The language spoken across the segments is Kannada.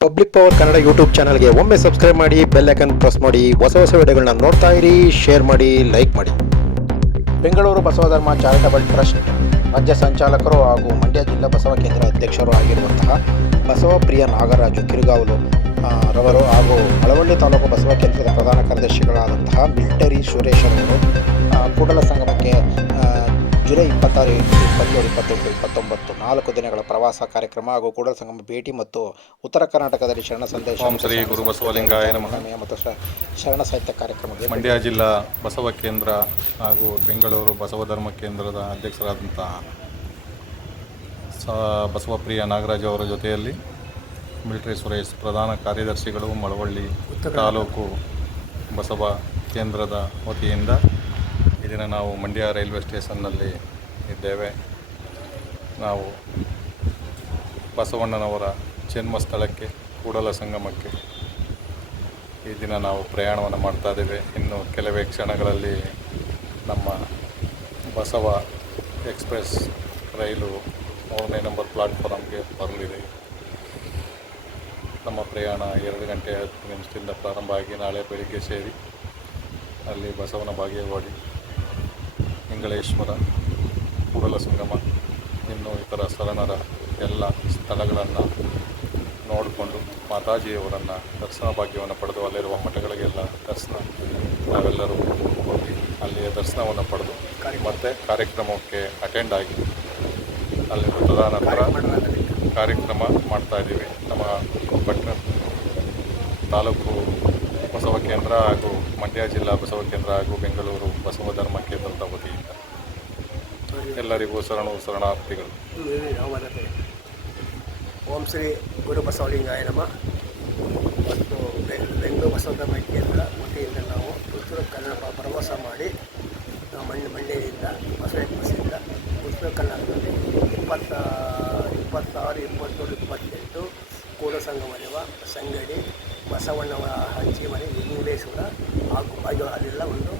ಪಬ್ಲಿಕ್ ಪವರ್ ಕನ್ನಡ ಯೂಟ್ಯೂಬ್ ಚಾನಲ್ಗೆ ಒಮ್ಮೆ ಸಬ್ಸ್ಕ್ರೈಬ್ ಮಾಡಿ ಬೆಲ್ ಐಕನ್ ಪ್ರೆಸ್ ಮಾಡಿ, ಹೊಸ ಹೊಸ ವಿಡಿಯೋಗಳನ್ನ ನೋಡ್ತಾ ಇರಿ ಶೇರ್ ಮಾಡಿ ಲೈಕ್ ಮಾಡಿ. ಬೆಂಗಳೂರು ಬಸವಧರ್ಮ ಚಾರಿಟಬಲ್ ಟ್ರಸ್ಟ್ ರಾಜ್ಯ ಸಂಚಾಲಕರು ಹಾಗೂ ಮಂಡ್ಯ ಜಿಲ್ಲಾ ಬಸವ ಕೇಂದ್ರ ಅಧ್ಯಕ್ಷರು ಆಗಿರುವಂತಹ ಬಸವ ಪ್ರಿಯ ನಾಗರಾಜು ಕಿರುಗಾವಲು ರವರು ಹಾಗೂ ಮಳವಳ್ಳಿ ತಾಲೂಕು ಬಸವ ಕೇಂದ್ರದ ಪ್ರಧಾನ ಕಾರ್ಯದರ್ಶಿಗಳಾದಂತಹ ಮಿಲ್ಟರಿ ಸುರೇಶ್ ಅವರು ಕೂಡಲ ಸಂಗಮಕ್ಕೆ ಜುಲೈ ಇಪ್ಪತ್ತಾರು ಇಪ್ಪತ್ತೇಳು ಇಪ್ಪತ್ತೆಂಟು ಇಪ್ಪತ್ತೊಂಬತ್ತು. ನಾಲ್ಕು ದಿನಗಳ ಪ್ರವಾಸ ಕಾರ್ಯಕ್ರಮ ಹಾಗೂ ಕೂಡಲ ಸಂಗಮ ಭೇಟಿ ಮತ್ತು ಉತ್ತರ ಕರ್ನಾಟಕದಲ್ಲಿ ಶರಣ ಸಂದೇಶ ಶ್ರೀ ಗುರು ಬಸವಲಿಂಗಾಯ ನಮಃ. ಮತ್ತು ಶರಣ ಸಾಹಿತ್ಯ ಕಾರ್ಯಕ್ರಮ ಮಂಡ್ಯ ಜಿಲ್ಲಾ ಬಸವ ಕೇಂದ್ರ ಹಾಗೂ ಬೆಂಗಳೂರು ಬಸವ ಧರ್ಮ ಕೇಂದ್ರದ ಅಧ್ಯಕ್ಷರಾದಂತಹ ಸ ಬಸವಪ್ರಿಯ ನಾಗರಾಜ್ ಅವರ ಜೊತೆಯಲ್ಲಿ ಮಿಲಿಟರಿ ಸುರೇಶ್ ಪ್ರಧಾನ ಕಾರ್ಯದರ್ಶಿಗಳು ಮಳವಳ್ಳಿ ತಾಲೂಕು ಬಸವ ಕೇಂದ್ರದ ವತಿಯಿಂದ ದಿನ ನಾವು ಮಂಡ್ಯ ರೈಲ್ವೆ ಸ್ಟೇಷನ್ನಲ್ಲಿ ಇದ್ದೇವೆ. ನಾವು ಬಸವಣ್ಣನವರ ಜನ್ಮಸ್ಥಳಕ್ಕೆ, ಕೂಡಲ ಸಂಗಮಕ್ಕೆ ಈ ದಿನ ನಾವು ಪ್ರಯಾಣವನ್ನು ಮಾಡ್ತಾ ಇದ್ದೇವೆ. ಇನ್ನು ಕೆಲವೇ ಕ್ಷಣಗಳಲ್ಲಿ ನಮ್ಮ ಬಸವ ಎಕ್ಸ್ಪ್ರೆಸ್ ರೈಲು ಮೂರನೇ ನಂಬರ್ ಪ್ಲಾಟ್ಫಾರಮ್ಗೆ ಬರಲಿದೆ. ನಮ್ಮ ಪ್ರಯಾಣ ಎರಡು ಗಂಟೆ ಹತ್ತು ನಿಮಿಷದಿಂದ ಪ್ರಾರಂಭ ಆಗಿ ನಾಳೆ ಬೆಳಿಗ್ಗೆ ಸೇರಿ ಅಲ್ಲಿ ಬಸವನ ಬಾಗೇವಾಡಿ ಇಂಗಳೇಶ್ವರ ಕೂಡಲ ಸಂಗಮ. ಇನ್ನು ಇತರ ಶರಣರ ಎಲ್ಲ ಸ್ಥಳಗಳನ್ನು ನೋಡಿಕೊಂಡು ಮಾತಾಜಿಯವರನ್ನು ದರ್ಶನ ಭಾಗ್ಯವನ್ನು ಪಡೆದು ಅಲ್ಲಿರುವ ಮಠಗಳಿಗೆಲ್ಲ ದರ್ಶನ ನಾವೆಲ್ಲರೂ ಹೋಗಿ ಅಲ್ಲಿಯ ದರ್ಶನವನ್ನು ಪಡೆದು ಮತ್ತೆ ಕಾರ್ಯಕ್ರಮಕ್ಕೆ ಅಟೆಂಡ್ ಆಗಿ ಅಲ್ಲಿ ತದನಂತರ ಕಾರ್ಯಕ್ರಮ ಮಾಡ್ತಾ ಇದ್ದೀವಿ. ನಮ್ಮ ಪಟ್ಟಣ ತಾಲೂಕು ಬಸವ ಕೇಂದ್ರ ಹಾಗೂ ಮಂಡ್ಯ ಜಿಲ್ಲಾ ಬಸವ ಕೇಂದ್ರ ಹಾಗೂ ಬೆಂಗಳೂರು ಬಸವ ಧರ್ಮ ಕೇಂದ್ರದ ವತಿಯಿಂದ ಎಲ್ಲರಿಗೂ ಶರಣು ಶರಣಾರ್ಥಿಗಳು. ಓಂ ಶ್ರೀ ಗುರು ಬಸವಲಿಂಗಾಯ ನಮ. ಮತ್ತು ಬೆಂಗಳೂರು ಬಸವ ಧರ್ಮ ಕೇಂದ್ರ ವತಿಯಿಂದ ನಾವು ಉತ್ತರ ಕನ್ನಡ ಪ್ರ- ಪ್ರವಾಸ ಮಾಡಿ ನಾವು ಮಂಡ್ಯ ಮಂಡ್ಯದಿಂದ ಬಸವ ಬಸ್ಸಿಂದ ಉತ್ತರ ಕನ್ನಡದಲ್ಲಿ ಇಪ್ಪತ್ತ, ಇಪ್ಪತ್ತಾರು, ಇಪ್ಪತ್ತೇಳು ಇಪ್ಪತ್ತೆಂಟು ಸಂಗಮದೇವ ಸಂಗಡಿ ಬಸವಣ್ಣವರ ಹಂಚಿಮನೆ ಮುರುಡೇಶ್ವರ ಹಾಗೂ ಅದು ಅಲ್ಲೆಲ್ಲ ಒಂದು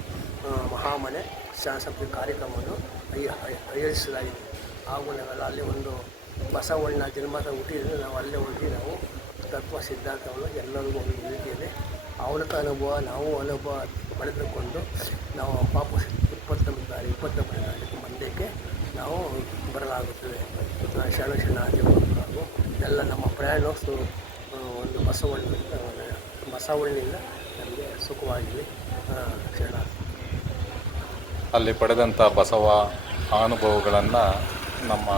ಮಹಾಮನೆ ಶಾಸಕ ಕಾರ್ಯಕ್ರಮವನ್ನು ಆಯೋ- ಆಯೋ- ಆಯೋಜಿಸಲಾಗಿದೆ. ಹಾಗೂ ನಾವೆಲ್ಲ ಅಲ್ಲಿ ಒಂದು ಬಸವಣ್ಣ ಜನ್ಮದ ಹುಟ್ಟಿದ್ರೆ ನಾವು ಅಲ್ಲೇ ಹೋಗಿ ನಾವು ತತ್ವ ಸಿದ್ಧಾಂತವನ್ನು ಎಲ್ಲರಿಗೂ ಒಂದು ರೀತಿಯಲ್ಲಿ ಅವನ ಅನುಭವ, ನಾವು ಅನುಭವ ಪಡೆದುಕೊಂಡು ನಾವು ಪಾಪ ಇಪ್ಪತ್ತೊಂಬತ್ತು ಇಪ್ಪತ್ತೊಂಬತ್ತು ತಾರೀಕು ಮಂಡ್ಯಕ್ಕೆ ನಾವು ಬರಲಾಗುತ್ತದೆ. ಶರಣ ಶರಣಾರ್ಥಿಗಳು ಹಾಗೂ ಎಲ್ಲ ನಮ್ಮ ಪ್ರಯಾಣಸ್ ಒಂದು ಬಸವಣ್ಣ ಬಸವಣ್ಣಿಂದ ನಮಗೆ ಸುಖವಾಗಿ ಶರಣ ಅಲ್ಲಿ ಪಡೆದಂಥ ಬಸವ ಅನುಭವಗಳನ್ನು ನಮ್ಮ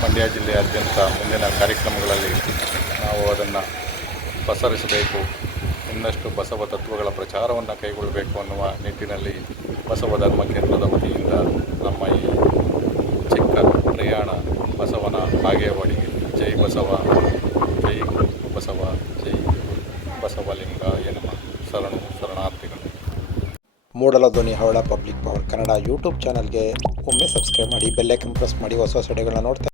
ಮಂಡ್ಯ ಜಿಲ್ಲೆಯಾದ್ಯಂತ ಮುಂದಿನ ಕಾರ್ಯಕ್ರಮಗಳಲ್ಲಿ ನಾವು ಅದನ್ನು ಪಸರಿಸಬೇಕು. ಇನ್ನಷ್ಟು ಬಸವ ತತ್ವಗಳ ಪ್ರಚಾರವನ್ನು ಕೈಗೊಳ್ಳಬೇಕು ಅನ್ನುವ ನಿಟ್ಟಿನಲ್ಲಿ ಬಸವ ಧರ್ಮ ಕೇಂದ್ರದ ವತಿಯಿಂದ ನಮ್ಮ ಈ ಪ್ರಯಾಣ ಬಸವನ ಬಾಗೇವಾಡಿಗೆ ಜೈ ಬಸವ ಜೈ ಬಸವ, ಜೈ ಬಸವಲಿಂಗ ಎನ್ನುವ ಶರಣ ಶರಣು ಶರಣಾರ್ಥಿಗಳು. ಮೂಡಲ ಧ್ವನಿ ಹವಳ ಪಬ್ಲಿಕ್ ಪವರ್ ಕನ್ನಡ ಯೂಟ್ಯೂಬ್ ಚಾನಲ್ಗೆ ಒಮ್ಮೆ ಸಬ್ಸ್ಕ್ರೈಬ್ ಮಾಡಿ, ಬೆಲ್ ಐಕನ್ ಪ್ರೆಸ್ ಮಾಡಿ, ಹೊಸ ಹೊಸ ಸಡೆಗಳನ್ನ ನೋಡ್ತಾ